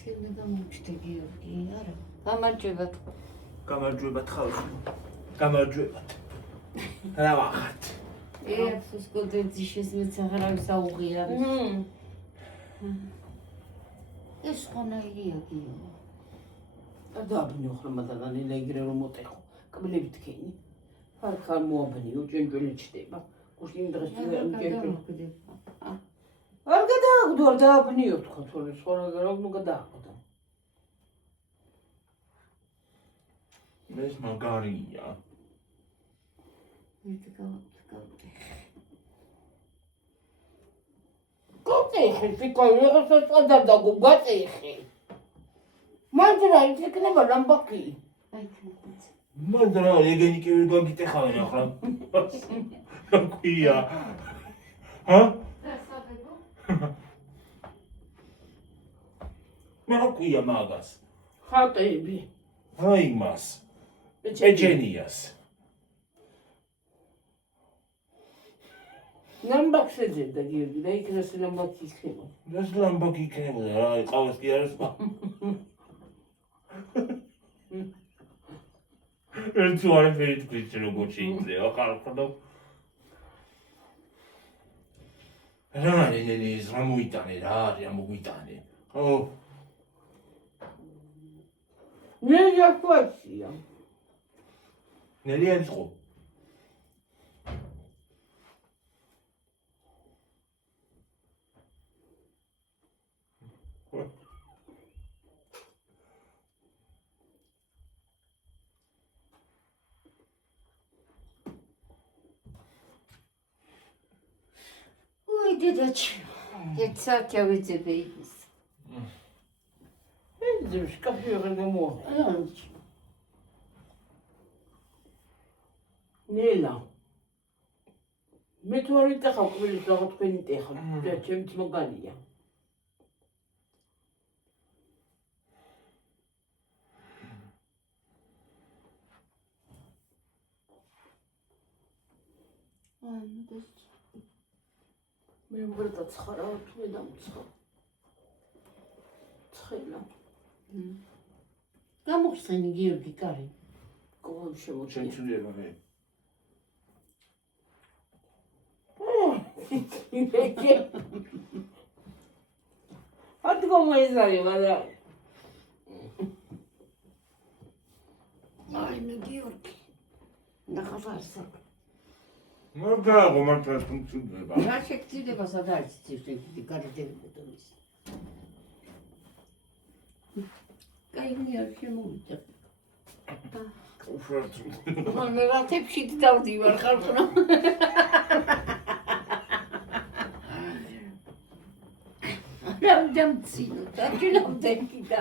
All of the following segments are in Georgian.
Tine გამოვჩდი გიორგი, არა. გამარჯვებათ. გამარჯვებათ ხალხო. გამარჯვებათ. რა ვახართ? ეს სკოდეძი შესმეც აღარავის აუღია. ეს ხონაირია გიო. დაბნიო ხმადანანი ლეგრე რომ მოტეხო. კბილებით ქენი. ხარ მოაბნიო ჭენჭველი ჩდება. გუშინ დღეს ჭენჭველი. არ გადააგდო, არ დააბნიო თქო, თორე სხვა რა ნუ გადააგდო. ეს მაგარია. ერთი გაწეხი, ფიქრობ, რომ წადდა გაწეხი. მანდ რა იქნება ლამბაკი? აი, მანდ რა ეგენი კი ვერ გაგიტეხავენ ახლა. ქვია. ჰა? მე რა ქვია მაგას? ხატები. აი მას. ეჯენიას. ლამბაკზე და გიორგი და იქნას ლამბაკი იქნება. ეს ლამბაკი იქნებოდა რა, ყავს კი არის სხვა. ერთ უარი ფერი თქვით როგორ შეიძლება ხალხო. რა არის რა მოიტანე რა არის რა მოიტანე. ხო. მე ჯაკვაცია. ნელი არის ხო? ой, дедачка. Ერთ საათი ავეძებე ის. ეს შკაფი აღარ გამოვა. ნელა. მე თუ არ ვიტეხავ კბილის რაღა თქვენი ტეხა. და ჩემს მოგალია. მე მგონია ცხარა თუ მე დამცხო. ცხელა. გამოხსენი გიორგი კარი. კოლო შემოჩენ. შეჩუდება მე. Hadi komayızlar bana. Ay, ne Gеоргий. ნახავარსა. მაგაღო მართლაც ფუნქციონირება. რა შეგწირდება სადაც ცირში გარდები ბოტონის. კაინი არ შემოვიდა. უშუალოდ. მან რა თებში დავდივარ ხალხო. რა დამცინო, დაჭინავდე კიდე.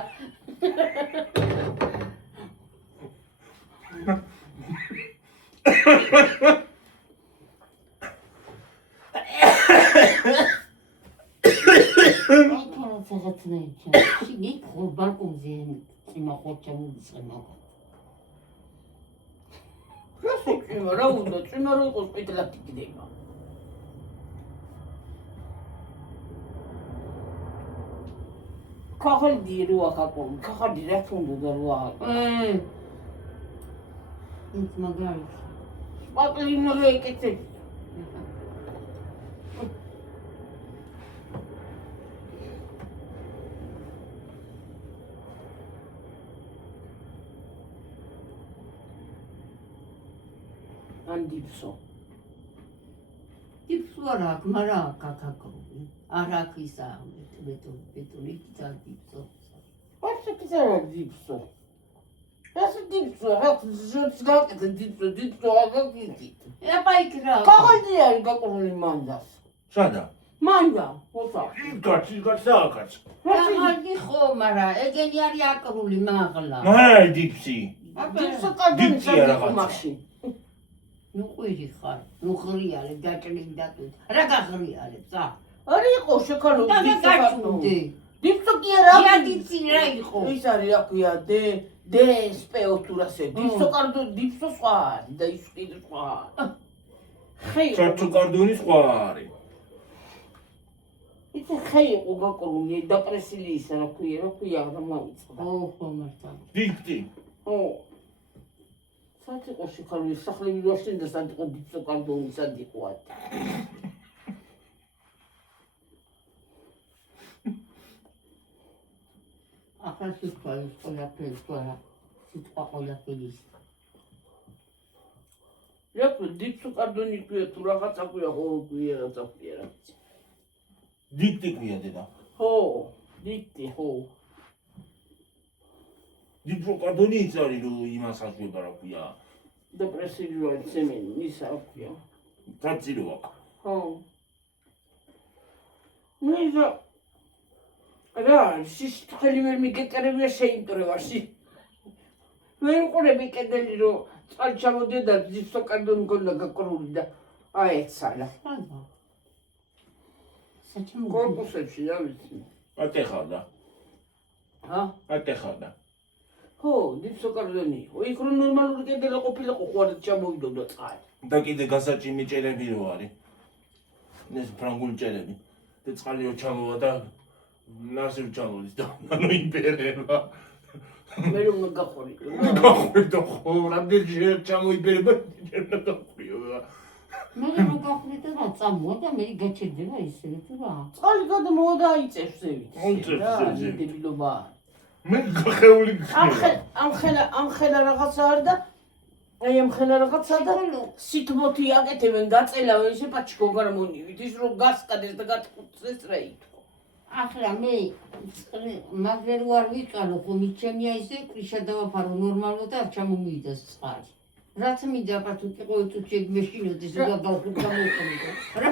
Şimdi kurban kumzeni ima hoçamı dışına. Nasıl çima რა უნდა çima რო იყოს პეტრად იქნება. ქაღალდი რო ახაკომ, ქაღალდი რა თუნდა რო ახაკომ. ის მაგარი. სპატლინო რო ეკეთე. Dipso. Dipso ara, mara kakako. Ara kisa, betoni kita dipso. Başka kisa dipso. Nasıl dipso? Hak zıçlar dipso aga gitti. Ya baykra. Kakal diğer kakal mandas. Şada. Manda, osa. Kaç saat kaç? Kakal xo mara, egeni ari აკრული მაღლა. Ay dipsi. Dipso kadın sen maşin. ნუ ყვირი ხარ, ნუ ღრიალე დაჭრილი დატვით. რა გაღრიალებ, სა? არ იყო შეკანო დიპსო კარტო. დიპსო კი არა. იადიცი რა იყო? ის არის რა ქვია, DSPO თუ რასე. დიპსო კარტო, დიპსო სხვა არის და ის კიდე სხვა. ჩარტო კარდონი სხვა არის. იცი ხე იყო გაკრული დეპრესილი ისა რა ქვია რა მოვიწყდა ხო მართლა დიქტი ო სად იყო შეხარული სახლები როშენ და სად იყო დიცო კარდონი სად იყო ახლა სიტყვა ის ყველაფერი ყველა სიტყვა ყველაფერი რა დიცო კარდონი ქვია თუ რაღაცა ქვია ხო ქვია რაღაცა ქვია რა დიქტი ქვია დედა ხო დიქტი ხო დიქტო კარდონი ის არის რომ იმას აშვება რა ქვია დეპრესილი რო ცემენი ისა ქვია დაწიროა ხო მიზა რა სისტხელი ვერ მიგეკერებია შეინტრევაში ვერ უყურები კედელი რომ წყალ ჩამოდიოდა ძიცო კარდონი გონდა გაკრული და აეცალა ხანდა საჩემო კორპუსებში რა ვიცი ატეხავდა ჰა ატეხავდა ხო ძიცო კარდონი იქ რომ ნორმალური კედელი ყოფილიყო ხوار ჩამოვიდოდა წყალი და კიდე გასაჭიმი ჭერები რო არის ეს ფრანგული ჭერები და წყალი რო ჩამოვა და ნასი ჩამოდის და ანუ იმპერება მე რომ გახორიდო გახორიდო ხო რამდენი ჩამოიბერება ჯერნა გახორიო მე რომ გახვრიტა და წამოვა მე გაჩერდება ისე თუ რა წყალი გადმოვა და აიწევს ზევით აიწევს ზევით. დებილობა მე გახეული ამხელა რაღაცა არ და აი ამხელა რაღაცა და სიტმოთი აკეთებენ დაწელავენ ესე პაჩკო გარმონივით ის რომ გასკადეს და გატყუწეს რა ითქო ახლა მე მაგრამ ვარ ვიყალო ხო მიჩემია ისე ქვიშა დავაფარო ნორმალურად არ ჩამომივიდეს წყალი რაც მინდა პატუ კი ყოველ წუთში მეშინოდეს და გავხურდა მოკონიდო რა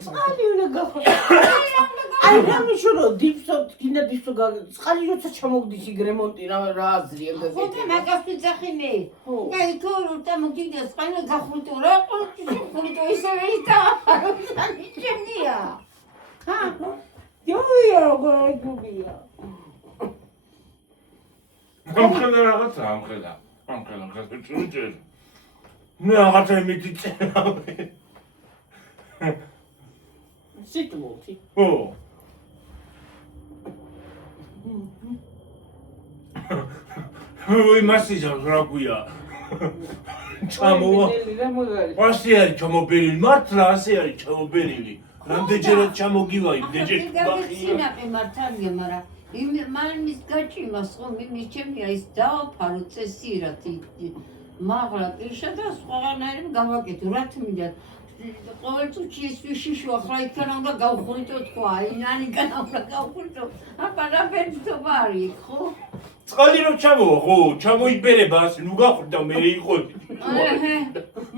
წყალი უნდა გახო აი რამიშურო დიფსო კიდე დიფსო წყალი როცა ჩამოგდის იგ რემონტი რა აზრია და ხო და მაგასვი ძახინე აი თორე ჩამოგდის წყალი გახურტო რა ყურტო ისე ვიდა მიჩემია ჰა იოია გორგუბია ამხელა რაღაცა ამხელა გასაჭუჭე მე რაღაცა მითიწენა სიტმოთი ო ой მასიჟა რა ქვია ჩამოვა ასე არის ჩამობერილი მართლა ასე არის ჩამობერილი რამდენჯერად ჩამოგივა იმდენჯერ სინაპე მართალია მაგრამ იმ მის გაჭიმას ხო მიჩემია ის დავაფარო წესიერად მაღლა პირშა და სხვაგანაირად გავაკეთო რა თქმა ყოველ წუთში ის შიშო ახლა იქნა უნდა გავხურიტო თქვა აი ნანიკანა უნდა გავხურიტო აბა რა ფერცობა არის ხო წყალი რომ ჩამოვა ხო ჩამოიბერება ასე ნუ გახვრდა მე იყო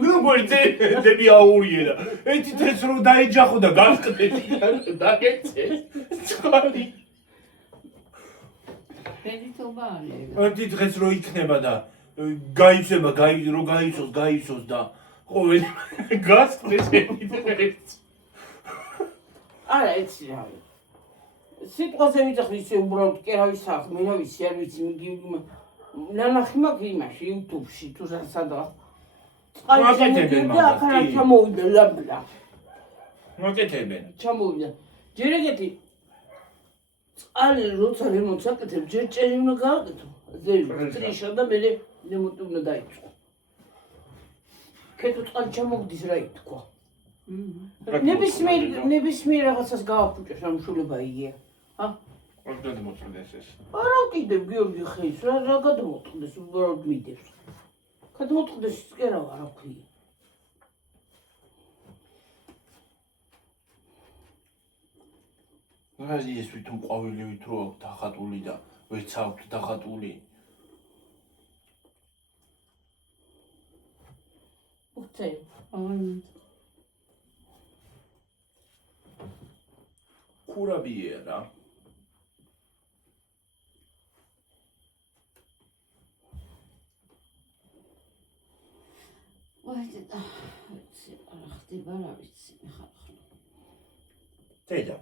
ნუ მოიწები აურიერა ერთი დღეს რომ დაეჯახო და გავკეთე დაგეცეს წყალი ფერცობა არის ერთი დღეს რო იქნება და გაიცება რო გაიცოს და ყოველი გასკდეს ერთი დღეს არა ეცი რა სიტყვაზე ვიძახი ისე უბრალოდ კერავის სახ მე რა ვიცი არ ვიცი ნანახი მაქვს იმაში YouTube-ში თუ სადღაც მაკეთებენ მაგას ახლა ჩამოვიდა ლაბლა მაკეთებენ ჩამოვიდა ჯერ ეგეთი წყალი როცა რემონტს აკეთებ ჯერ ჭერი უნდა გააკეთო ზევით ტრიშა და მე რემონტი უნდა დაიწყო კეთო წყალი ჩამოგდის რა ითქვა ნებისმიერ რაღაცას გავაფუჭე სამშულება იგია ჰა არ გადმოწდეს ეს არა კიდევ გიორგი ხეის რა გადმოწდეს უბრალოდ მიდევს გადმოწდეს სკერავ არა ქვია რაზი ეს ვითომ ყვავილი ვითრო დახატული და ვერც აქვს დახატული უცე ქურაბია რა ვაი არა ხდება რა ვიცი მე ხარ დედა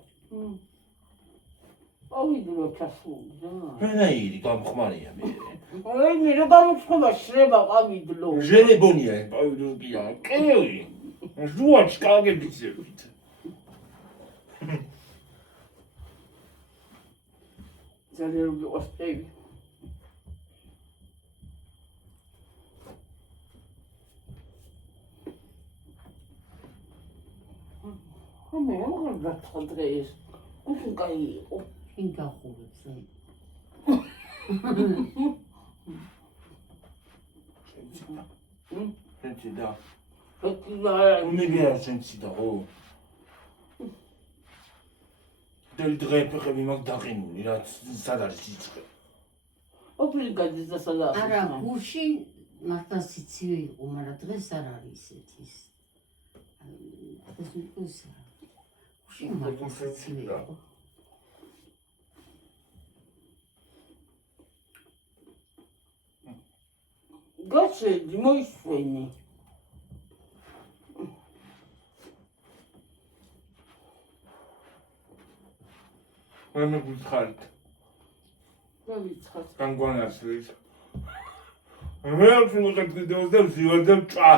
ავიდრო ჩასული რა. ვენაირი გამხმარია მე. აი რა გამოცხობა შრება ავიდრო. ჟერებონია ეს პავიდროკია. კევი. ჟუაჩ კაგებიცებით. ძალიან რომ იყოს წევი. მე აღარ გაწოდრე ეს. უშენ კაი იყო. შენ გახურებს. შენცი და. მე შენცი და ხო. დღე ფეხები მაგ დაყინული რაც სად არის სიცხე. ოფლი გადის და სადაა. არა, გუშინ მართლა სიცივე იყო, მაგრამ დღეს არ არის ისეთი. ეს მის გუშინ მართლა სიცივე იყო. გაჩედი მოისვენი. მე გითხარით. დავიცხარ. განგვანაცვლის. მე ვიმოხდიდოს და ვზივარდებ ჭა.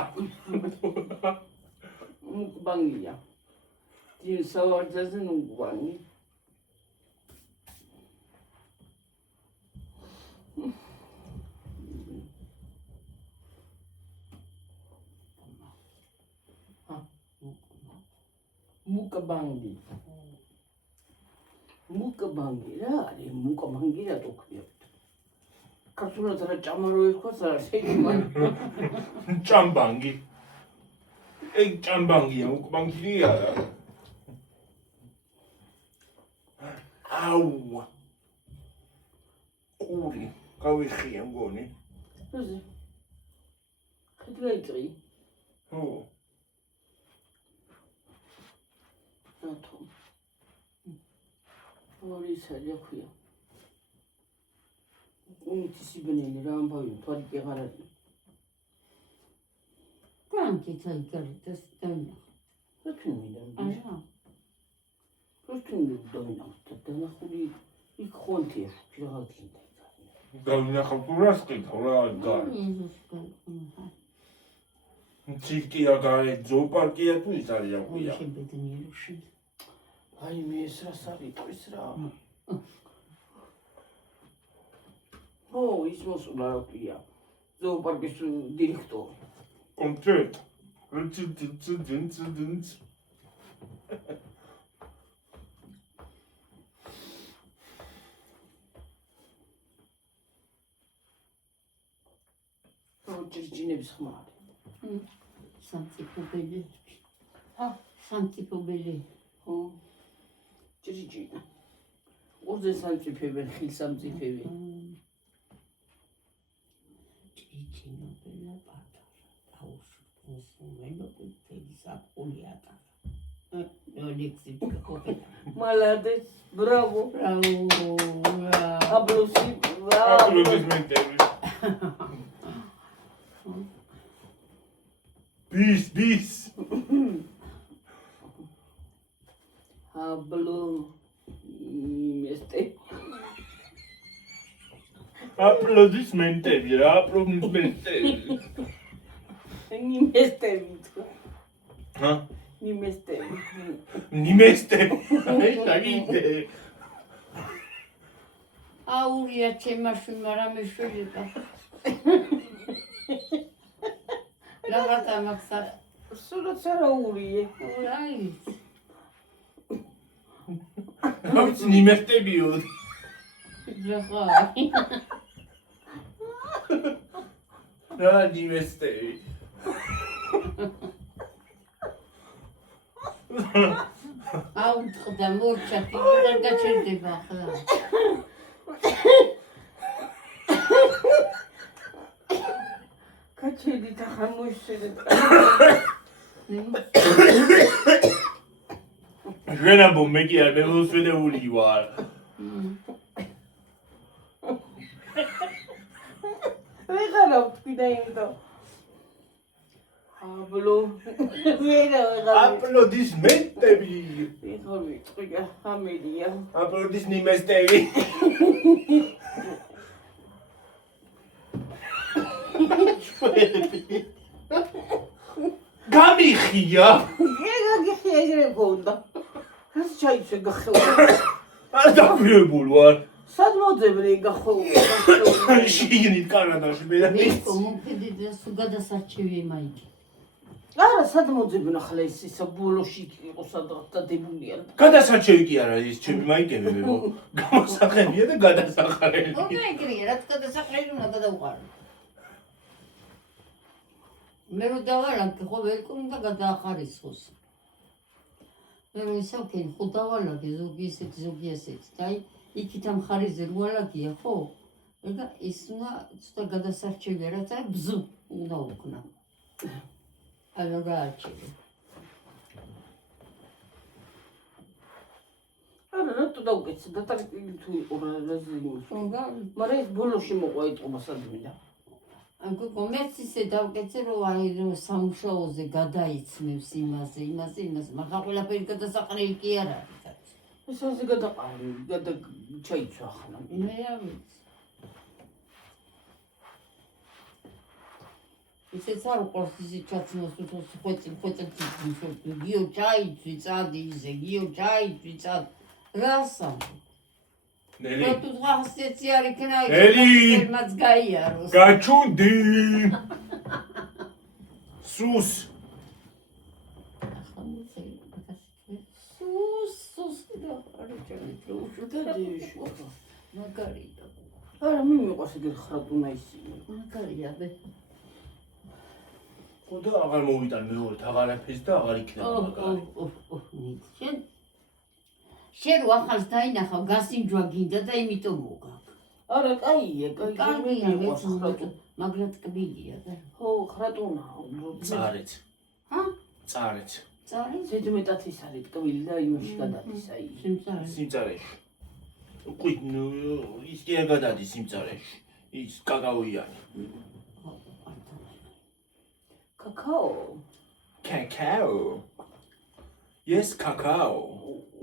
მუკბანგია. დი სავარდაზე ნუგვანი. მუკბანგი. მუკბანგი რა არის? მუკბანგი რა თქოებთ? ქართულად რა ჭამარო ერქვა რა შეიძლება? ჭამბანგი. ეგ ჭამბანგია, უკბანგია რა. აუ. ყური, გავიხია მგონი. ოზი. ხეთრეიტრი. ხო. რატო? ორი სალია ქვია. უნიტი სიბნელი რა ამბავი, თვალი კი აღარ არის. Tanki tankarıda stönle. Bütün midem. Aha. Bütün midem. Tadına kuli ilk konti piraginde. გავინახავ თუ რას ყიდავ რა გარ. ცირკია გარე ზოოპარკია თუ ის არის აღვია. შებედნიერში. აი მე ეს რას არიტყვის რა. ო ის მოსულა რა ქვია. ზოოპარკის დირექტორი. კონკრეტ. რჩ. ჭირჭინების ხმარი. სამწიფობელი. სამწიფობელი. ხო. ჭირჭინა. უძე სამწიფებელი, ხილ სამწიფები. ჭირჭინობელა პატარა. დაუშვებს უმენო თელის აკულიატა. ნოლექსი კოპეტა. Молодец, браво. Браво. Аплодисменты. Аплодисменты. Bis. Аплодисменты, аплодисменты. Nimestevit. Ha? Nimestevit. Nimestevit. აურია ჩემაში, მაგრამ მეშვიდობა. Lavata maksa. Solo tsarauriye. Urai. Havs nimestevit. Jaha. რა ნიმესტევი. აუ წდა მორჩა კიდე გაჩერდება ახლა. კაჩედი და ხამოშედეთ. ჟენა ბომე კი არ მელოსვენეული ვარ. ვეღარავ თქვი და იმდო. აბლო აბლო. აპლოდისმენტები. ვიღარ ვიტყვია, ამერია. აპლოდისმენტები. გამიხია. გაგიხია ეგრე გონდა. რას ჩაიცე გახევა? არ დაგვირებული ვარ. სად მოძებნე გახევა? შიგნით კანადაში მე და მე მომხედი და სულ გადასარჩევია მაიკი. არა, სად მოძებნა ხლა ეს ისა ბოლოში იყო სადღაც დადებულია. გადასარჩევი კი არა ის ჩემი მაიკები მე გამოსახებია და გადასახარელი. ო ეგრეა, რაც გადასახლელი უნდა გადავყარო. მე რო დავალაგე ხო ველკომ და გადაახარისხოს. მე რო ისავკენ ხო დავალაგე ზოგი ისეთი ზოგი ასეთი და იქით ამ ხარიზე რო ალაგია ხო? და ის უნდა ცოტა გადასარჩევია რაც არის ბზუ უნდა უკნა. არა გააჩერე. არა, რატო დაუკეცე და თუ იყო რა ზიმოს. მაგრამ ეს ბოლოში მოყვა იტყობა სადმიდა. Anche come si დავკეცერო აი რომ სამუშაოზე გადაიცმევს იმაზე, მაგრამ ყველა პერი გადასაყრელი კი არ არის. ეს ასე გადაყარი, ჩაიცვა ახლა. მე არ ვიცი. ისეც არ უყურს ისე ჩაცნოს თუ ხვეწებს გიო ჩაიცვი წადი ისე გიო ჩაიცვი წადი რასამ ნელი თუ დღასეცი არ იქნა ნელი მას გაიაროს გაჩუნდი სუს და არ ჩაიწო მაგარია არა მიმიყვარს ეგრე ხრატუნა ისინი მაგარია ბე ხოდა აღარ მოვიტან მეორე თაღარაფეს და აღარ იქნება მაგარი შენ რო ახალს დაინახავ გასინჯვა გინდა და იმიტომ მოგაგ არა კაია კაია მაგრამ ტკბილია და ხო ხრატუნა წარეთ ჰა წარეთ წარი ზედმეტად ის არის ტკბილი და იმაში გადადის აი სიმწარეში უყით ის კი არ გადადის სიმწარეში ის კაკაოიანი Cacao. Cacao. Yes, cacao.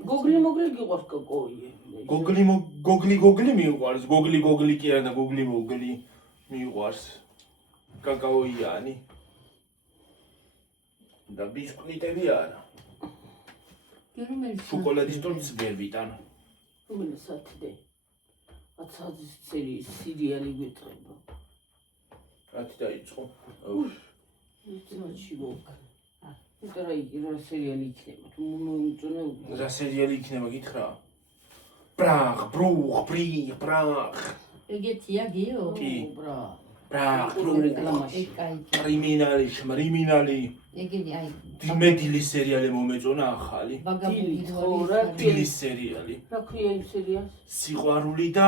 Gogli გიყვარს კაკოი. Gogli მიყვარს. Gogli კი არა და gogli მიყვარს. კაკაოიანი. და ბისკვიტები არა. შოკოლადის ტორტს ვერ ვიტან. რომელიც სათდე. აცაძის სერიალი გვეტრება. რათი დაიწყო? ისეთი მოკა. რა სერიალი იქნება? თუ მომწონე რა სერიალი იქნება გითხრა? ბრაღ. ეგეთია გიო? კი. ბრაღ. კრიმინალი. ეგენი აი დიმედილის სერიალი მომეწონა ახალი. დილის სერიალი. რა ქვია იმ სერიალს? სიყვარული და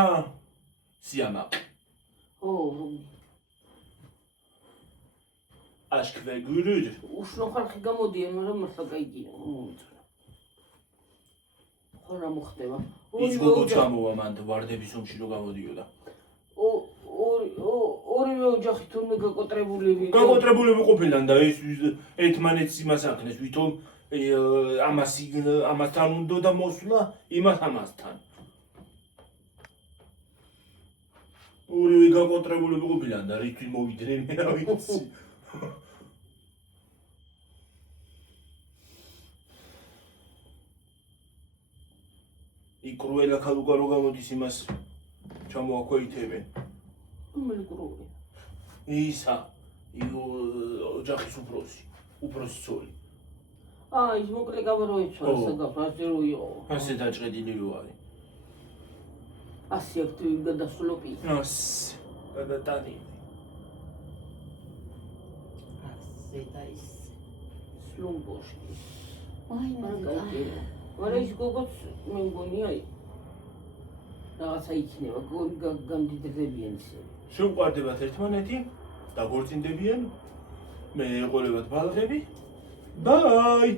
სიამაყე. აშქვე გურუდ. უშნო ხალხი გამოდიან, მაგრამ მართლა კაიგია მომწონა. ხო რა მოხდება? ის გოგო ჩამოვა მან ვარდების ომში რო გამოდიოდა. ორივე ოჯახი თურმე გაკოტრებულები ყოფილან და ეს ერთმანეთს იმას ახნეს, ვითომ ამასთან უნდა და მოსვლა ამასთან. ორივე გაკოტრებულები ყოფილან და რითი მოვიდნენ მე რა ვიცი. იკრუელა ხალუკა რო გამოდის იმას ჩამოაქვეითებენ. რომელი კრუე? ისა ოჯახის უფროსი ცოლი. ის მოკლე გავაროიცვა საგაფრაზე რო იყო. ასე დაჭედილი რო არის. ასე აქტივი გადასვლოპი. ასე გადატანილი. და ის სლუმბოში. აი მაგარია. მაგრამ ის გოგოც მე მგონი აი რაღაცა იქნება, გამდიდრდებიან ისე. შეუყვარდებათ ერთმანეთი, დაგორწინდებიან, მე ეყოლებათ ბალღები. ბაი!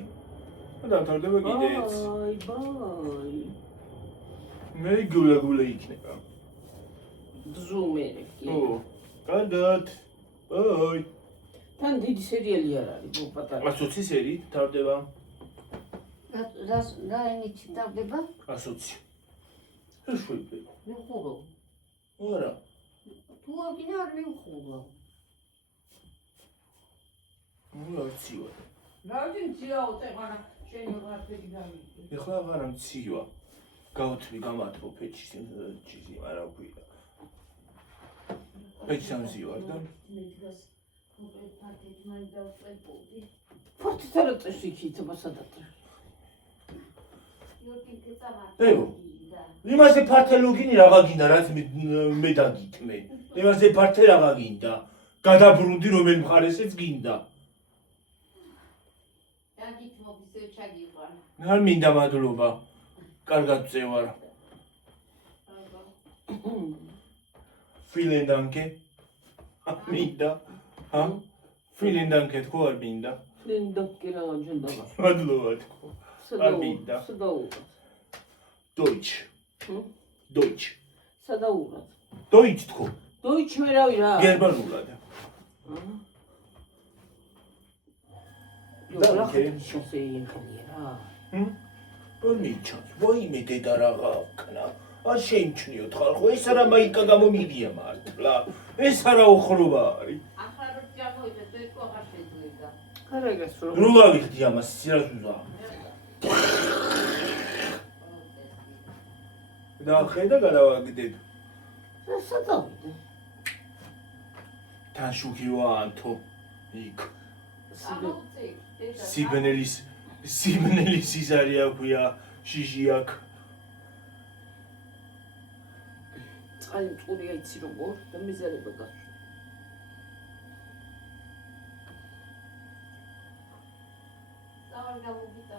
დავთარდება კიდეც. ბაი. მე გულა იქნება. ზუმერი. კარგად. ბაი. თან დიდი სერიალი არ არის, ბო პატარა. 120 სერიით თავდება. რა ენით დავდება? 120. ეშვები. მიხურო. არა. თუ აღინა არ მიხურო. რა ვცივა. რავი მციაო წეღანა შენი ვარფეთი გავიგე. ეხლა აღარ მცივა. გავთვი გამართო ფეჩის ჩიზი არა ვქია. ფეჩს ამზივარ და ფორტი რა წესი იქნება სადაც. ეო. იმაზე ფართე ლოგინი რაღა გინდა რაც მე დაგიტმე. იმაზე ფართე რაღა გინდა. გადაბრუნდი რომელ მხარესაც გინდა. არ მინდა მადლობა. კარგად წევარ. Vielen Dank. მინდა. ჰა? Vielen Dank თქო არ მინდა. Vielen Dank რა ჯენდაბა. მადლობა თქო. არ მინდა. სადაურად. Deutsch. Deutsch. სადაურად. Deutsch თქო. Deutsch მერავი რა. გერმანულად. Danke. შოსეინქნია. მიჩანს, ვაიმე დედა რაღა აქნა. არ შეიმჩნიოთ ხალხო, ეს არა მაიკა გამომიგია მართლა. ეს არა ოხრობა არის. ახლა რო ჩამოვიდა, ეს აღარ შეძლება. კარგას რო. რო გავიხდი ამას სირაზუზა. და ხედა გადავაგდებ. სადავიდე. თან შუქი ვაანთო. იქ. სიბნელის იზარია ქვია შიში აქ. წყალი მწყურია იცი როგორ და მიზარება გასვლა. გამოგიტა.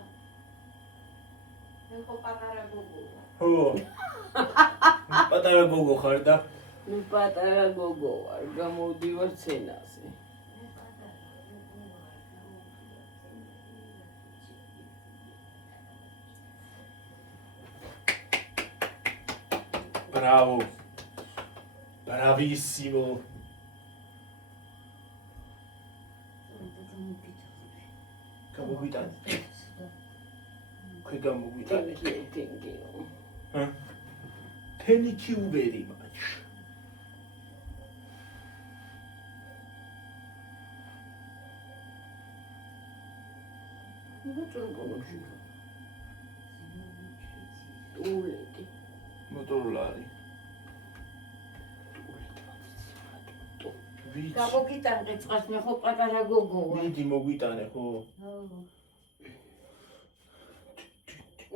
მე ხო პატარა გოგოა. ხო. პატარა გოგო ხარ და ნუ პატარა გოგო ვარ, გამოვდივარ სცენაზე. Bravo. Bravissimo. გამოვიტან. ქვე გამოვიტან. Thank you. Thank you very much. მოწონგონოში. ტულეთი. მოტორლარი. გამოგიტანე წყალს, მე ხო პატარა გოგოა. მიდი მოგვიტანე ხო?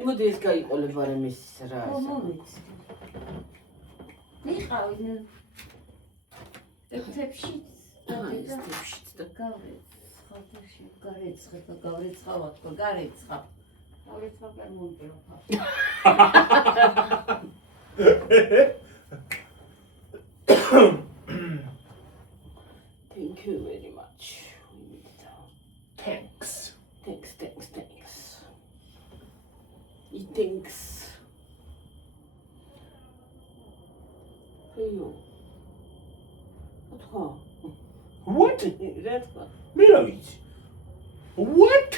მოდი ეს გაიყოლება რა მის რა. მომიცი. მიყავი. ეფებში. ესტებში და გავრეცხავ. გარეცხება, გავრეცხავ, თქო, გარეცხავ. გავრეცხავ გამომდევა. Thank you very much. Thanks. Thanks. Thanks. Hey, What? რატო? მე რა ვიცი. What?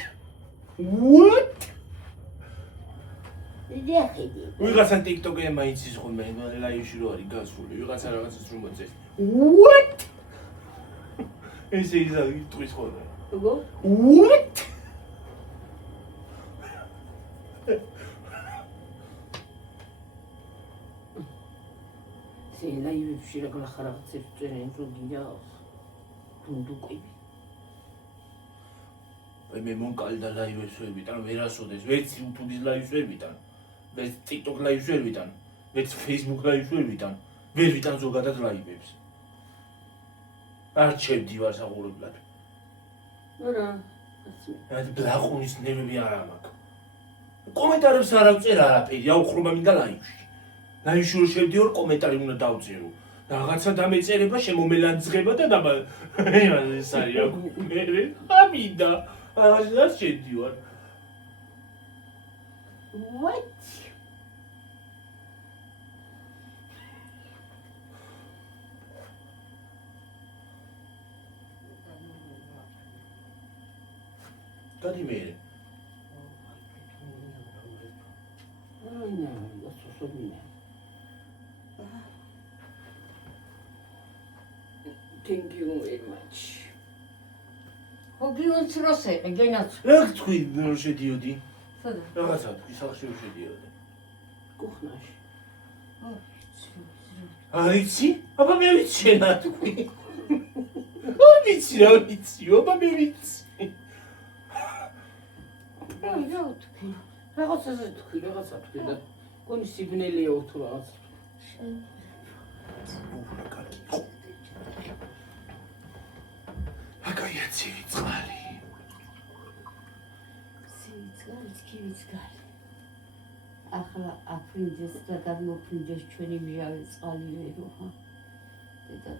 იახიდი. ვიღაცა TikTok-ზე მაიცის ხოლმე ლაივში რო არის გასული, ვიღაცა რაღაცას რომ მოწეს. What? ესე ისა იტყვის ხოლმე. როგორ? What? ლაივებში რაღაცებს წერენ რომ გიაოს. თუნდუყვი. აი მე მონკალდა ლაივებს ვერ ვიტან, ვერასოდეს, ვერც YouTube-ის ლაივს ვერ ვიტან, ვერც TikTok ლაივს ვერ ვიტან, ვერც Facebook ლაივს ვერ ვიტან, ვერ ვიტან ზოგადად ლაივებს. არ შევდივარ საყურებლად. არა. აი ბლაყუნის ნერვები არ მაქვს. კომენტარებს არ ავწერ არაფერი, აუხრობა მინდა ლაივში. ლაივში რო შევდივარ კომენტარი უნდა დავწერო. რაღაცა დამეწერება, შემომელანძღება და დაბა. ეს არის აქ. მე ამინდა. არა შევდივარ. What? გადი მერე. Thank you very much. ჰოგიონს როსე გენაც რა თქვი რომ შედიოდი? სადა რაღაცა თქვი სახში რომ შედიოდი. კუხნაში. არიცი? აბა მე ვიცი რა თქვი. არ ვიცი რა ვიცი, აბა მე ვიცი. რა თქვი რაღაცაზე თქვი და გონი სიბნელიაო თუ რაღაც. უბრალოდ კარგი. აკაია ცივი წყალი. ცივიცგარი ახლა აფრინდეს და გადმოფრინდეს ჩვენი მჟავე წყალი ვერო დედა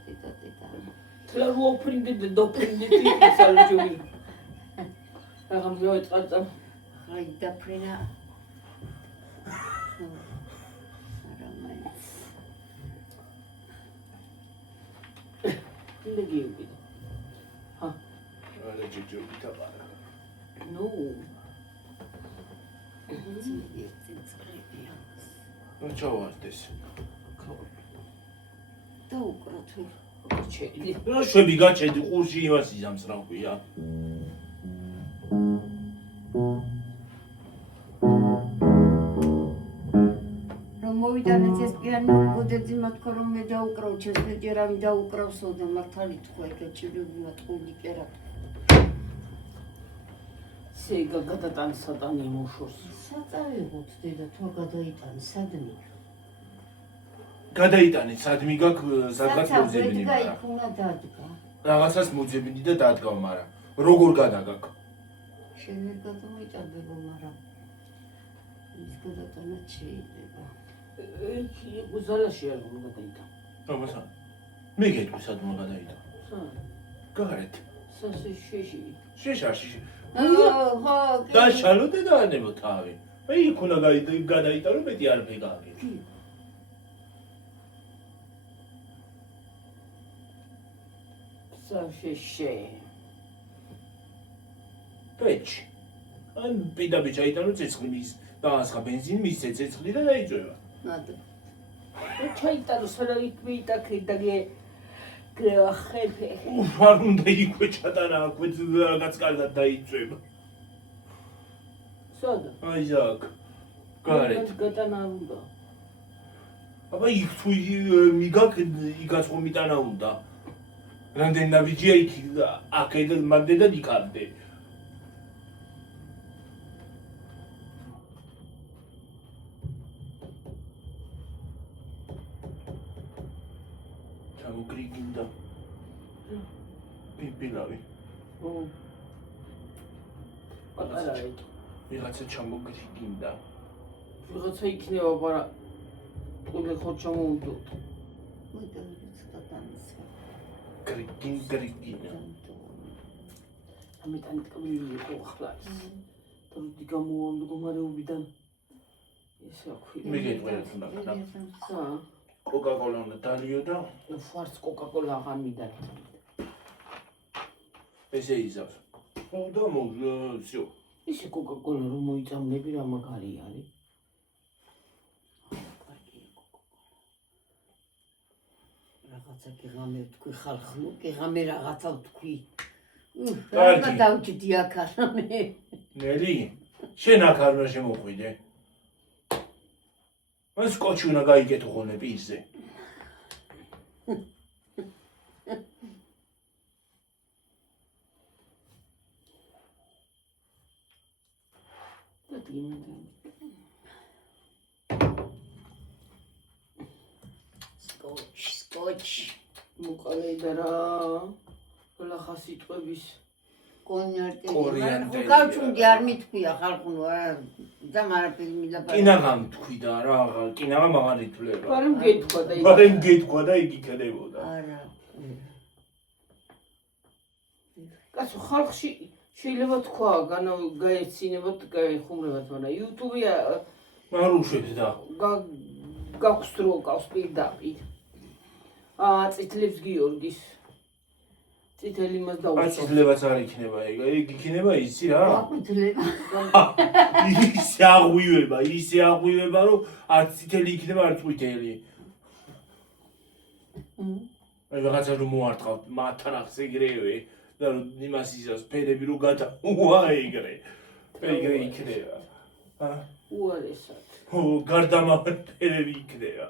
თლა რო ოფრინდე და დოფრინდე თვითსალჯური. აღა მჟავე წყალწა. აი დაფრინა არამაინც ინდა გიუგი. არა ჯიჯობი თაბარა. ნუ ნუ ჩავარდეს. დაუკრა თუ ჩედი. რა შვები გაჩედი ყურში იმას იზამს რა ქვია. რომ მოვიდანეთ ეს პიანო გოდეძი მათქო რომ მე დაუკრავ ჩემს ჯერავი დაუკრავსო და მართალი თქვა ეგ ჩიბები მათყული კერა სეგა გადატან სატანი მოშორს. საწავიღოთ დედა თუ გადაიტანე სადმე გადაიტანე სადმი სადღაც მოძებნი მაგრამ. გაიქუნა დადგა რაღაცას მოძებნი და დადგავ მაგრამ. როგორ გადაგაკ? შენ გადამოიტანებო მაგრამ ის გადატანა შეიძლება ეხი უზალაში არ უნდა გადაიტან. აბასა. მე გეტყვი სად უნდა გადაიტან. გარეთ. შეში. შეშაში. ხო და შალოდე და ანებო თავი. აი იქ უნდა გადაიტანო მეტი არ მეგაგე. შეში. პეჩ. ან პიდაბი ჩაიტანო ცეცხლი მის და ასხა ბენზინი მისცე ცეცხლი და დაიწვევა. ნადა ჩაიტანო სერაით მიიტაკე და ხეფე. არ უნდა იქვე ჩატანა აქვე რაღაც კარგად დაიწვევა. სადა? აი ზაკ. გარეთ. გადანა უნდა. აბა იქ თუ მიგაკ იგაც ხომ მიტანა უნდა. რამდენი ნაბიჯია იქ აქედან მანდედან იქამდე. ჩამოგრიგინდა. პიპილავი. პატარა ვიღაცა ჩამოგრიგინდა. ვიღაცა იქნება, მაგრამ ტყუილე ხო ჩამოვიდო. გრიგინა. ამიტომ ტკბილი იყო ახლა ის. თუმცა გამოვამდო მგომარეობიდან ესე აქვია. მე გეტყვი რა თქმა უნდა. კოკა-კოლა უნდა დალიო და ფარს კოკა-კოლა აღარ მიდარ. ესე იზავს. და მოვსიო. ისე კოკა-კოლა რომ მოიწამლები რა მაგარი არის. რაღაცა გიღამე თქვი ხალხო, გიღამე რაღაცა თქვი. რა დავჭდი აქ არამე. ნელი, შენ აქ არ უნდა შემოყვიდე. მას კოჩი უნდა გაიგეთო ხოლმე პირზე. სკოჩი. მოყალე და რა. ლახა სიტყვების კონიარტი გავჩუნდი არ მithქვია ხალხო და მარაფერი მილაბა კინაღამ თქვი და რა კინაღამ აღარ ითვლება. მაგრამ გეთქვა და მაგრამ გეთქვა და იგი ქედებოდა. არა კაცო ხალხში შეიძლება თქვა გაეცილებათ გაიხუმრებათ მაგრამ YouTube-ი არ უშვებს და გაქვს რო ყავს პირდაპირ წითლებს გიორგის წითელი მას არ დაუწყო. ცდილებაც არ იქნება ეგ იქნება ისი რა აყვიტლება. ისე აღვივება რომ არც წითელი იქნება არც ყვითელი აი რაღაცა რომ მოარტყავთ მათრახს ეგრევე და რომ იმას ისას ფერები რო გადაუვა ეგრე იქნება უარესად. გარდამავალი ფერები იქნება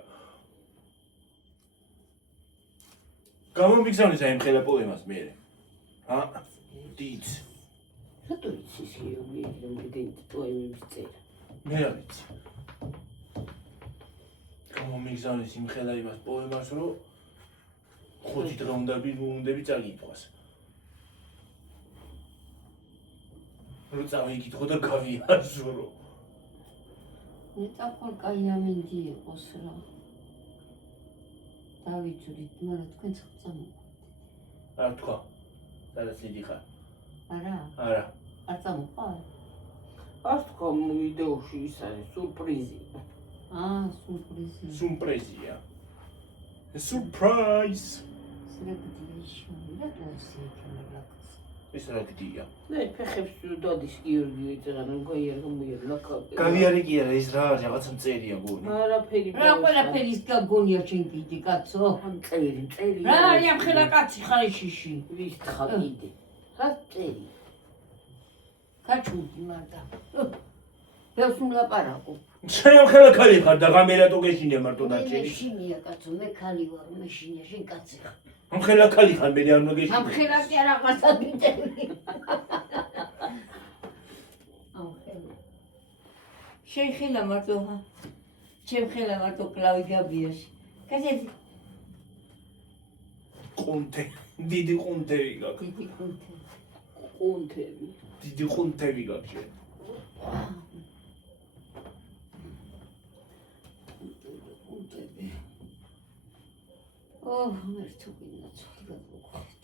გამომიგზავნის აი მხელა პოემას მე დიდ რატო იცი შეუძლია რომ დიდ პოემებს წერა? მე არ ვიცი გამომიგზავნის იმხელა იმას პოემას რომ 5 დღე უნდა წაგიტყვას რო წავიკითხო და გავიაზრო მეტაფორ კაი ამინდი იყოს რა. დავიძურით, მაგრამ თქვენ წამოყვანთ. რა თქვა? სადაც მიდიხარ? არა, არა. არ წამოყვან? არ თქვა ვიდეოში ის არის სურპრიზი. სურპრიზი. სურპრიზია. Surprise. სერგდიში, რატო ასე იქნება? ეს რა გდია? ნე ფეხებს დადის გიორგი ეწერა რომ გაიარგა გავიარე კი არა ეს რა არის რაღაცა წერია გონი. არაფერი. რა ყველაფერის გაგონია შენ კიდე კაცო? ამ წერი. რა არის ამ ხელა კაცი ხარიშიში? ვის თხა კიდე. რა წერი? გაჩუდი მარდა. ბევრს ვლაპარაკო. შენ ხელა ქალი ხარ და გამერატო გეშინია მარტო მე დაჭერი. შინია კაცო, მე ქალი ვარ, მე შინია, შენ კაცი ხარ. ამ ხელა ქალი ხარ მე არ მოგეშინია. ამ ხელა კი არა ყაცა ბიტელი. ამ ხელა. შენ ხელა მარტო ხა. ჩემ ხელა მარტო კლავი გაბიაში. კაცეთი. ყუნთე, დიდი ყუნთები გაქვს. დიდი კუნთე. ყუნთები. დიდი ყუნთები გაქვს შენ. მერტო გინდა ცოტა გავუყვით.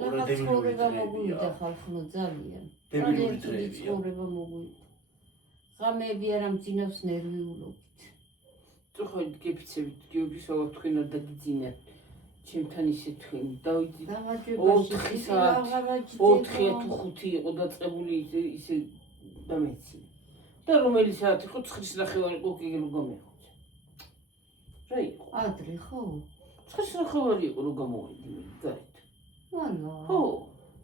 რაღაც ცხოვრება მოგვიდა ხალხო ძალიან. დებილური დღეებია. ცხოვრება მოგვიდა. ღამეები არ ამძინავს ნერვიულობით. ხო გიფიცებით გიორგისავა თქვენ არ დაგიძინათ. ჩემთან ისე თქვენ დავიდი 4 საათი 4 თუ 5 იყო დაწყებული ისე დამეცი. და რომელი საათი იყო 9:30 იყო კი რომ გამეხოცა. რა იყო? ადრე ხო? 9:30 იყო რომ გამოვიდი მე გარეთ. ვალა. ხო.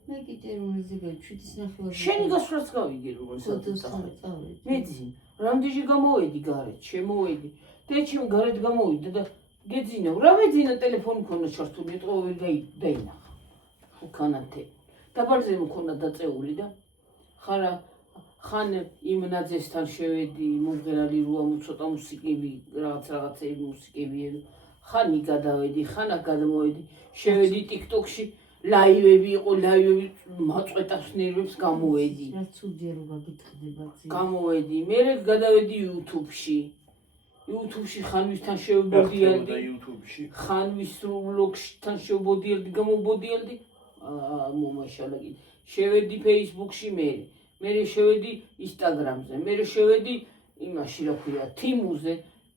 მე კიდე რომ ზეგა 7:30. შენი გასვლაც გავიგე რომ წავედი. მეძინ. რამდენჯერ გამოვედი გარეთ, შემოვედი. და ჩემ გარეთ გამოვიდა და გეძინა. რა მეძინა ტელეფონი მქონდა ჩართული, ეტყო ვერ დაინახა. უკანათე. დაბალზე მქონდა დაწეული და ხან იმ ნაძესთან შევედი, მომღერალი როა ცოტა მუსიკები, რაღაცეები მუსიკები. ხანი გადავედი, ხანა გადმოვედი, შევედი TikTok-ში, ლაივები იყო, ლაივები მაწყვეტავს ნერვებს გამოვედი. რა ცუდია რომ გაგიტყდება ძი. გამოვედი, მერე გადავედი YouTube-ში. YouTube-ში ხანვისთან შევბოდიალდი. YouTube-ში. ხანვის ვლოგშთან შევბოდიალდი, გამოვბოდიალდი. მომაშალა კიდე. შევედი Facebook-ში მერე შევედი Instagram-ზე, მერე შევედი იმაში რა ქვია, Timu-ზე.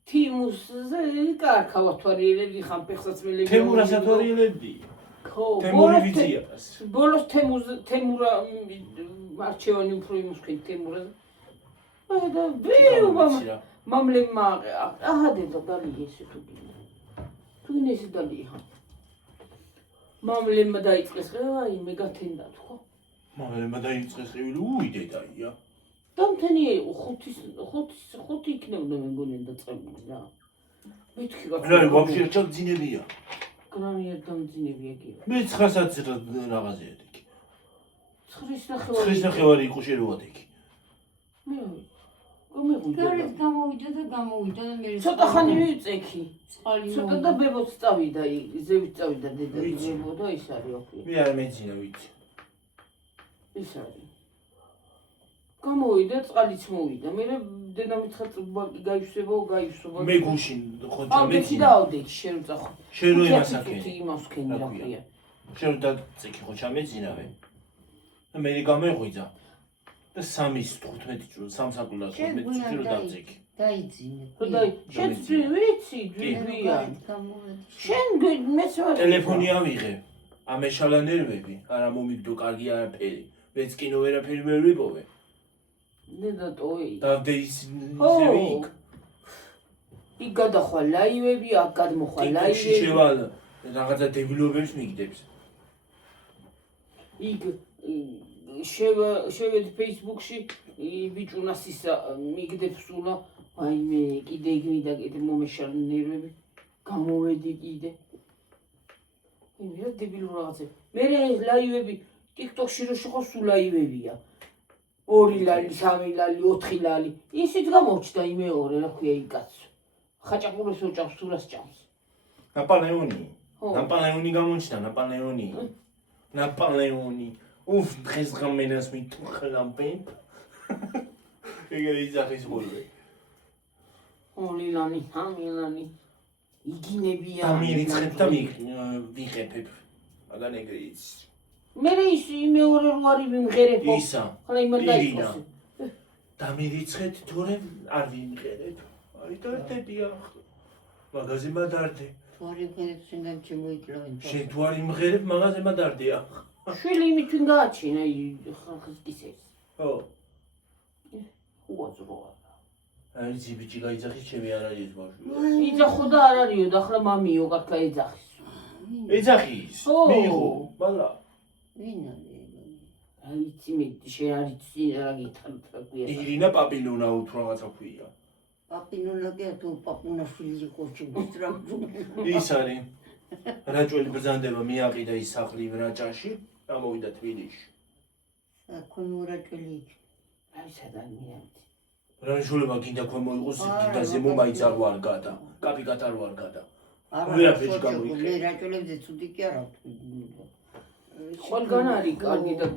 Timu-ზე კარგა ვათვალიერებდი ხან ფეხსაც მელები. თემურას ათვალიერებდი. ხო, თემურივიზიას. ბოლოს თემურა არჩევანი უფრო იმუშქენ თემურაზე. და ვიუბა მამლემა აჰადედა დალიესე თუ გინდა. თუ ინესი დალია. მამლემა დაიწყეს აი მე გათენდა თქო. მამლემა დაიწყეს ხევილი უიდედაია. დამთენი იყო 5 იქნებოდა მე მგონი დაწყებული რა. მეთქი რა. რა ვაფშე ჩაძინებია. გრანიერ დამძინებია კი. მე 9 საათზე რაღაცია დიკი. 9:30 იყო შეროვადიკი. მე გამოვიდა. გარეთ გამოვიდა და მე ცოტა ხანი ვიწექი. წყალი ცოტა და ბებოც წავიდა, ზევით წავიდა დედა ბებო და ის არის ოქი. მე არ მეძინა ვიცი. ის არის. გამოვიდა, წყალიც მოვიდა. მე დედა მითხრა გაიშვებო. მე გუშინ ხო ჩამეცი და ავდეთ შენ წახო. შენ რო იმასაკენი. იმას ვქენი რა ქვია. შენ რო დაწექი ხო ჩამეძინავე. და მე გამეღვიძა. და 3:15 წუთი 3 საკლდას 15 წუთი რო დაწექი. დაიძინე. შენ ვიცი ძვირია. შენ მეც ტელეფონი ავიღე. ამეშალა ნერვები, არა მომიგდო კარგი არაფერი. მეც კინო ვერაფერი ვერ ვიპოვე. დედა ტოვი. დავდე ისევ იქ. იქ გადახვა ლაივები, აქ გადმოხვა ტიკტოკში ლაივები. შევალ რაღაცა დებილობებს მიგდებს. იქ შევედი Facebook-ში ბიჭუნას ისა მიგდებს სულა. აი მე კიდე იქ მიდაკეთე მომეშალა ნერვები. გამოვედი კიდე. მე დებილო რაღაცა. მე ლაივები TikTok-ში რო შეხო სულ ლაივებია. 2 ლალი, 3 ლალი, 4 ლალი. ისიც გამოჩნდა იმეორე, რა ქვია იქ კაცო. ხაჭაპურას ოჭავს სულას ჭამს. ნაპოლეონი გამოჩნდა, ნაპოლეონი. უფ, დღეს გამენას მithუხლამპებ. ეგრე იძახის ხოლმე. ლილანი, ლილანი. იგინებია. ამირიცხებ და ვიღებებ. მაგან ეგრე იცი. მე ის მეორე რო არის ვიმღერებო. ისა. ხლა იმან დაიწყოს. დამირიცხეთ, თორემ არ ვიმღერებ. აი დარდები ახლა. მაღაზი მადარდე. თუ არ იმღერებ შენგან შემოიკლავენ. შენ თუ არ იმღერებ, მაღაზი მადარდე ახლა. შვილი იმითვინ გააჩინა ხალხის კისერს. ხო. უაზროა. აი ძიბიჭი გაიძახის, ჩემი არ არის ბავშვი. იძახო და არ არისო და ახლა მამიო კარგა იძახის. ეძახის. მიიღო, მალა. ვინ არის? აი იცი მე შენ არ იცი რა გითხრა. ირინა პაპილონა უთუ რაღაცა ქვია. პაპინოლოგია თუ პაპუნაშვილი იყო შემოსტრამ. ის არის. რაჭველი ბრძანდება მიაყიდა ის სახლი რაჭაში და მოვიდა თბილისში. ქვემო რაჭველი. აი სადან მიამდი. რანიშულება გინდა ქვემო იყოს, გინდა ზემო მაინც არ ვარ გადა. კაპიკატ არ ვარ გადა. არა, ვერაფერში გამოიქე. მე რაჭველებზე ცუდი კი არა ვთქვი. ყველგან არის კარგი და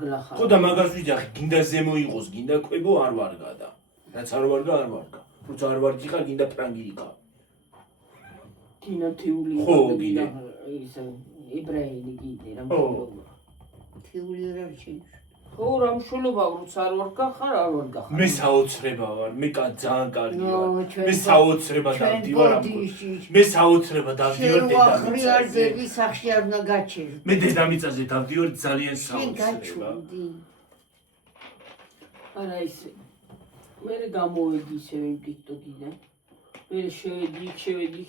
გლახა. ხო და მაგას ვიძახი, გინდა ზემო იყოს, გინდა ქვემო არ ვარ გადა. რაც არ ვარ და არ ვარ გა. როცა არ ვარ გიხარ, გინდა ფრანგი იქა. გინდა თიული ხო, გინდა. ის ებრაელი გინდა რა. თიული რა შენ. ხო რა მშულობა როცა არ ვარ გახარ, არ ვარ გახარ. მე საოცრება ვარ, მე ძალიან კარგი ვარ. მე საოცრება დავდივარ ამ მე საოცრება დავდივარ დედამიწაზე. მე სახში არ უნდა გაჩერდ. მე დედამიწაზე დავდივარ ძალიან შენ საოცრება. გაჩვენდი. არა ისე. მე გამოვედი ისევ TikTok-იდან. მე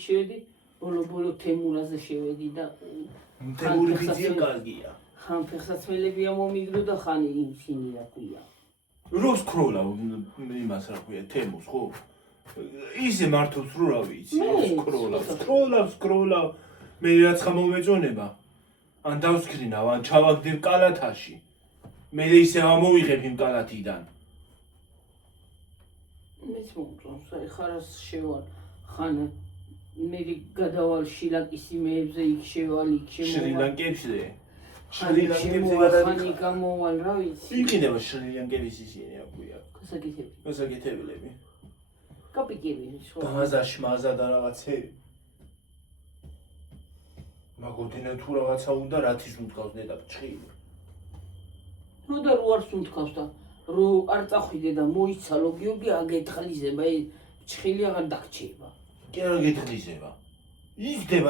შევედი. ბოლო თემურაზე შევედი და თემური ვიზია კარგია. ხან ფეხსაცმელებია მომიგდო და ხან ისინი რა ქვია. როს კროლა იმას რა ქვია თემოს ხო? ისე მართოს რო რა ვიცი. კროლა. მე რაც ხამომეწონება. ან დავსკრინავ, ან ჩავაგდებ კალათაში. მე ისე ამოვიღებ იმ კალათიდან. მეც მომწონს, აი ხარას შევალ ხან მე გადავალ შილაკის იმეებზე იქ შევალ იქ შემოვალ. შრი-ლანკებში. შრი-ლანკებში გამოვალ რა ვიცი. იყინება შრი-ლანკების ისინი რა ქვია. გასაკეთებლები. კაპიკები ხო. ბაზაში მაზა და რაღაცები. მაგოდინა თუ რაღაცა უნდა რათის უნდავს ნეტა ჭხილი. ნუ და რო არ სუნთქავს და რო არ წახვიდე და მოიცალო გიოგი აგეთხლიზება ეს ჭხილი აღარ დაგჭირება. კი არა გეთხლიზება. იზრდება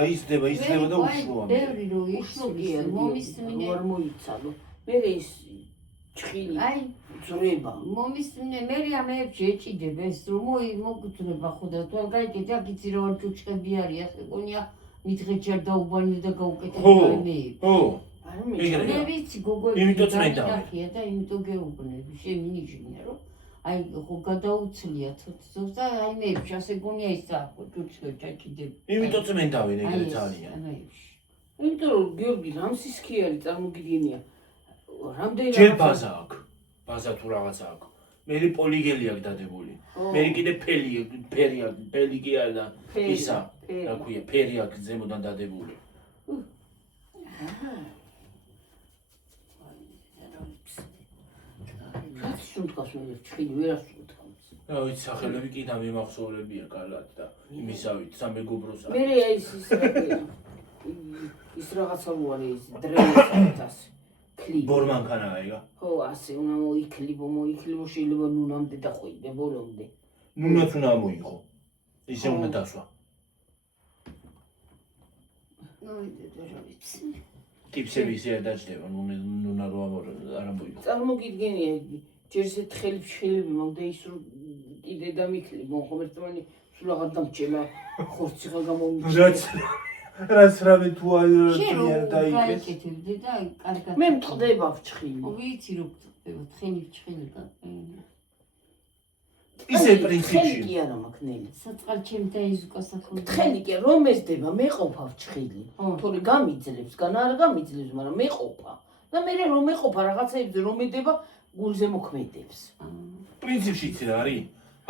და უშუა. ბევრი რო უშუგია მომისმინე. არ მოიცალო. მე ეს ჭხილი აი ძრება. მომისმინე მე ამეებში ეჭიდება ეს რომ მოგძრება ხო და თუ გაიგეთ აქ იცი რა ჭუჭყები არის ასე გონია მითხეჭარ დაუბანი და გაუკეთებ მე. ხო. არ მე ვიცი გოგოები იმიტომ წმენდა. და იმიტომ გეუბნები შემინიშნია რომ აი ხო გადაუცლია თოთს და აი მე ასე გონია ის ახო ჭუჭყე ჭაჭიდები. იმიტომ წმენდავენ ეგრე ძალიან. იმიტომ რომ გიორგი რამსისქიარი წარმოგიდგენია. რამდენი ჯერ ბაზა აქვს. ბაზა თუ რაღაცა აქვს. მე პოლიგელი აქვს დადებული. მე კიდე ფერი კი არა და ისა რა ქვია ფერი აქვს ზემოდან დადებული. რაც სუნთქავს მე ჭხილი ვერას სუნთქავს. რა ვიცი სახელები კი და მიმახსოვრებია კარგად და იმისავით სამეგობროს მე ის რა ქვია. ის რაღაცა უარი ის დრეის კლიპ. ბორმანქანა ეგა. ხო, ასე უნდა მოიკლიბო, შეიძლება ნუნამდე დახვიდე ბოლომდე. ნუნაც უნდა მოიღო. ისე უნდა დასვა. რა ვიცი. ტიპსები ისე არ დაჭდება, ნუნა რო არ მოიღო. წარმოგიდგენია ჯერ ისე თხელი ფრჩხილები მოგდა ის რომ კიდე დამიქლი ხომ ერთმანი სულ აღარ დამჭემა ხორცი ხა გამომიჭრა. რაც რავი თუ არ შენ დაიგეს. გაიკეთებდი და კარგად. მე მწყდება ფრჩხილი. ვიცი რომ გწდება თხენი ფრჩხილი ისე პრინციპში. კი არა მაქნელი. საწყალჩემ დაიზუკა საქონლო. თხელი კი რომ ესდება მეყოფა ფრჩხილი. თორე გამიძლებს, განა არ გამიძლებს, მაგრამ მეყოფა. და მე რომ მეყოფა რაღაცეებზე რომ ედება გულზე მოქმედებს. პრინციპში იცი რა არის?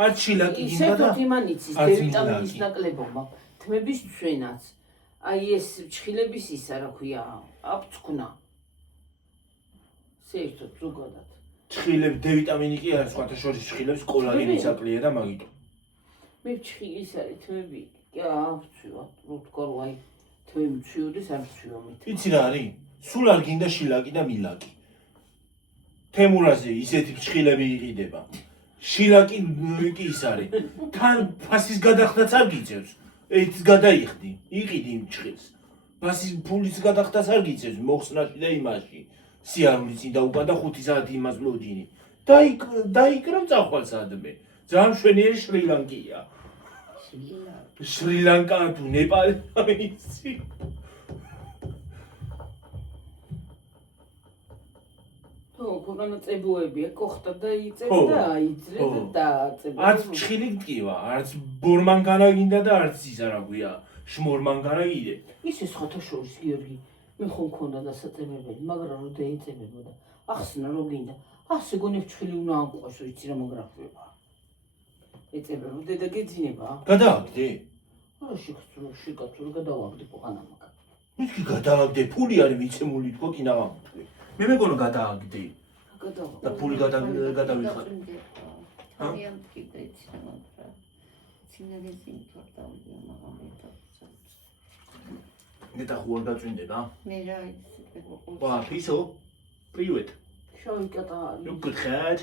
არც შილაკი გინდა ისე და თითიმანიცის არც დევიტამინის მილაკი. ნაკლებობა, თმების ჩვენაც. აი ეს ფრჩხილების ისა რა ქვია, აფწკნა. საერთოდ ზოგადად. ჭხილებს დევიტამინი კი არის, სხვათა შორის ჭხილებს კოლაგენი საკლია და მაგიტო. მე ფრჩხილის არის თმები, კი ავწვივა, რო თქვა რომ აი თმები მცვიოდეს არ მცვივა მე. იცი რა არის? სულ არ გინდა შილაკი და მილაკი. თემურაზე ისეთი ჭხილები იყიდება. შილაკი კი ის არის. თან ფასის გადახდაც არ გიწევს. ეს გადაიხდი, იყიდი იმ ჭხილს. ფასის ფულის გადახდაც არ გიწევს მოხსნაში და იმაში. სიარული წინ დაუკან და 5 საათი იმას მოვდინი. დაიკრა წახვალ სადმე. ძალიან მშვენიერი შრი-ლანკია. შრი-ლანკა თუ ნეპალი იცი. ხო, ქვეყანა წებოები, კოხტა და იწება და აიძრე და დააწება. არც ჭხილი გტკივა, არც ბორმანგანა გინდა და არც ისა რა ქვია, შმორმანგანა კიდე. ისე სხვათა შორის გიორგი, მე ხომ მქონდა დასაწებებელი, მაგრამ რო დაიწებებოდა, ახსნა რო გინდა, ასე გონებ ჭხილი უნდა ამყვას, ვიცი რა მოგრაფება. ეწება რომ დედა გეძინება? გადააგდე. არა შეხსრო, შეკაცრო გადავაგდე ქვეყანა მაგა. მითქი გადააგდე, ფული არის მიცემული თქო კი ნაღამთქვი. მე მეგონა გადააგდე. გადავაგდე. და ფული გადავიხარ. ამიან კიდე იცი რა მაგრამ ცინაგეზინ თორდავია მაგრამ მეტად ნეტა ხوار დაწვინდება? მე რა იცი ვა, ფისო. Привет. შავი კატა არის. Ну, გიხარ.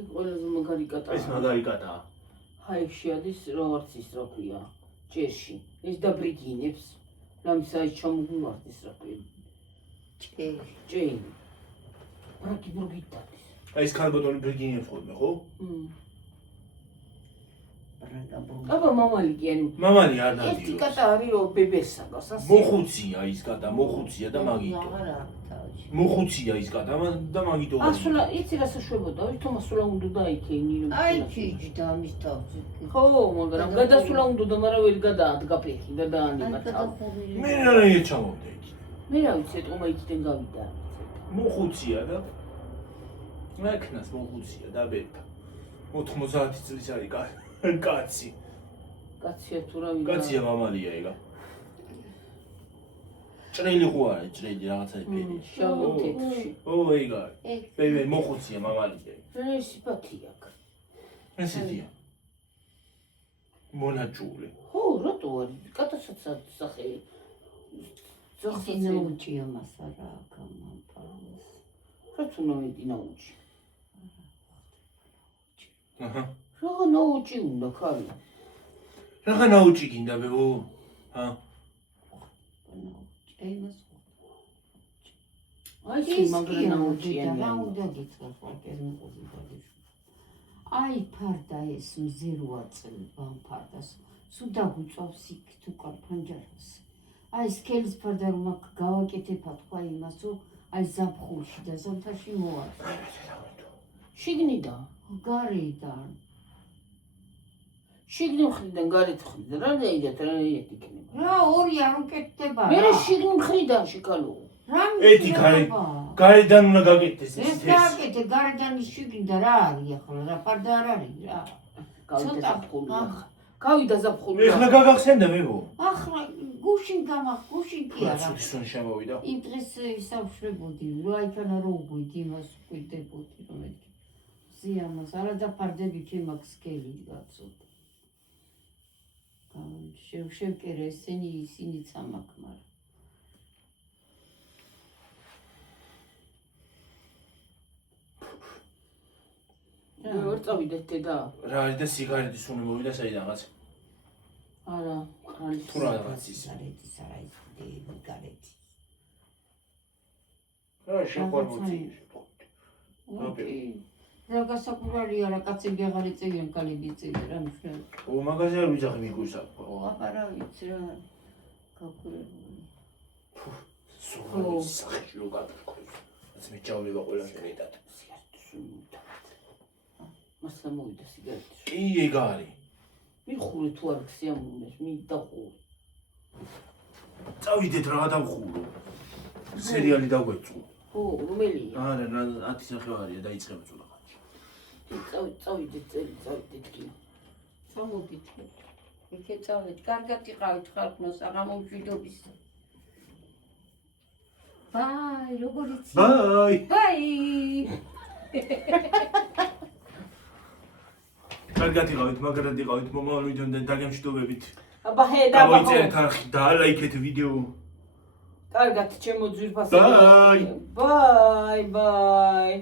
ის ყველაზე მაგარი კატაა. ეს მაგარი კატაა. აი შეადის როგორც ის რა ქვია, ჭერში. ეს დაბრიგინებს. რამისაი ჩამოგუვარდეს რა ქვია. ჭეი. ბრაკი ბროგიტადის. აი ეს კარბონული ბრიგინებს ხოლმე, ხო? აბა მამალი კი ანუ მამალი არ ერთი დადიოს. კატა არის რომ ბებესაგას ასე. მოხუცია ის კატა, მოხუცია და მაგიტო. აღარა აქვს თავში მოხუცია ის კატა და მაგიტო. ასულა იცი რა საშვებოდა, თომ ასულა უნდა დაიქენი რომ. აი ჯიჯი და ამის თავში ხო, მაგრამ გადასულა უნდა და მაგრამ ვერ გადაადგა ფეხი და დაანება თავი. მე რა ჩამოვდე იქ. მე რა ვიცი, ეტყობა იქიდან გავიდა. მოხუცია და მეკნას მოხუცია და ბეთა. 90 წლის არის კაცი. კაცია თუ რა ვიდა. კაცია მამალია ეგა. ჭრელი ხო არის, ჭრელი რაღაცა ფერი. შავი თეთრში. ო ეგა. ბებე მოხუცია მამალია. მე სიფათია აქვს. ესეთია. მონაჭული. ხო, რატო არის? კატასაც აქვს სახელი. ძოხინა უჭია მას არა გამამპაროს რაც უნდა მედინაუჭი. აჰა. რა ნაუჭი უნდა ხარი? რაღა ნაუჭი გინდა ბებო? ჰა? ჭეიმას აი ეს მაგრა ნაუჭია. რა უნდა გითხრა ხალხი მოყოლი აი ფარდა ეს მზიროა წელბა ფარდას სუდა გუწავს იქ თუ კარფანჯარას აი სკელის ფარდა რომ აქ გავაკეთებათ თქვა იმას რომ აი ზაფხულში და ზამთარში მოაწყო შიგნიდან გარედან შიგნით მხრიდან გარეთ მხრიდან რა დაიჯათ რა იქნება რა ორი არ უკეთდება მე რა შიგნით მხრიდან შეკალო ეთი გარედან უნდა გაკეთდეს ეს გააკეთე გარედან ის შიგნიდან რა არის ახლა რა ფარდა არ არის რა გავიდა ზაფხული გავიდა ზაფხული ეხლა გაგახსენდა ბებო? ახლა გუშინ გუშინ კი არა ცუდი სუნი შემოვიდა. იმ დღეს ისავშრებოდი რა იქანა რო უგვიდი იმას უყვიდებოდი რომ ეთქი ზიამას არა დაფარდები ჩემაქ სკელი გაწოდ შევკერე ისინიც ამაკ მაგრამ ვერ წავიდეთ დედა. რა არის და სიგარეტის უნდა მოვიდა საიდანაც. არა, ყრალის. თუ რაღაც ის. სიგარეტის არა ის სიგარეტი. რა შეყვარებული. ოკეი. რა გასაკვირველია რა კაცები აღარ ეწევიან კალები ეწევიან რა მნიშვნელობა. ო მაგაზე არ ვიძახი მიგუშა. აბარა ვიცი რა გაკვირვებული. სულ სახში რო გადაყვეს. ეს მე ჩავდება ყველა შენიდან. მასა მოვიდა სიგარეტი. კი ეგ არის. მიხური თუ არ ქსიამუნეს, მიდახურ. წავიდეთ რა დავხურო. სერიალი დაგვეწუ. ხო, რომელია? არა, 10 სახევარია დაიწყება წულაღაც. წავიდეთ წავიდეთ კი. სამოდით. იქე წავით. კარგად იყავით ხალხმოს, აღმოჩვიდობის. ბაი, როგორ იცი? ბაი. ბაი. კარგად იყავით, მაგრად იყავით, მომავალ ვიდეოდან დაგემშვიდობებით. აბა ჰე და დავიწერეთ არხი და ლაიქეთ ვიდეო. კარგად ჩემო ძვირფასი. ბაი. ბაი ბაი.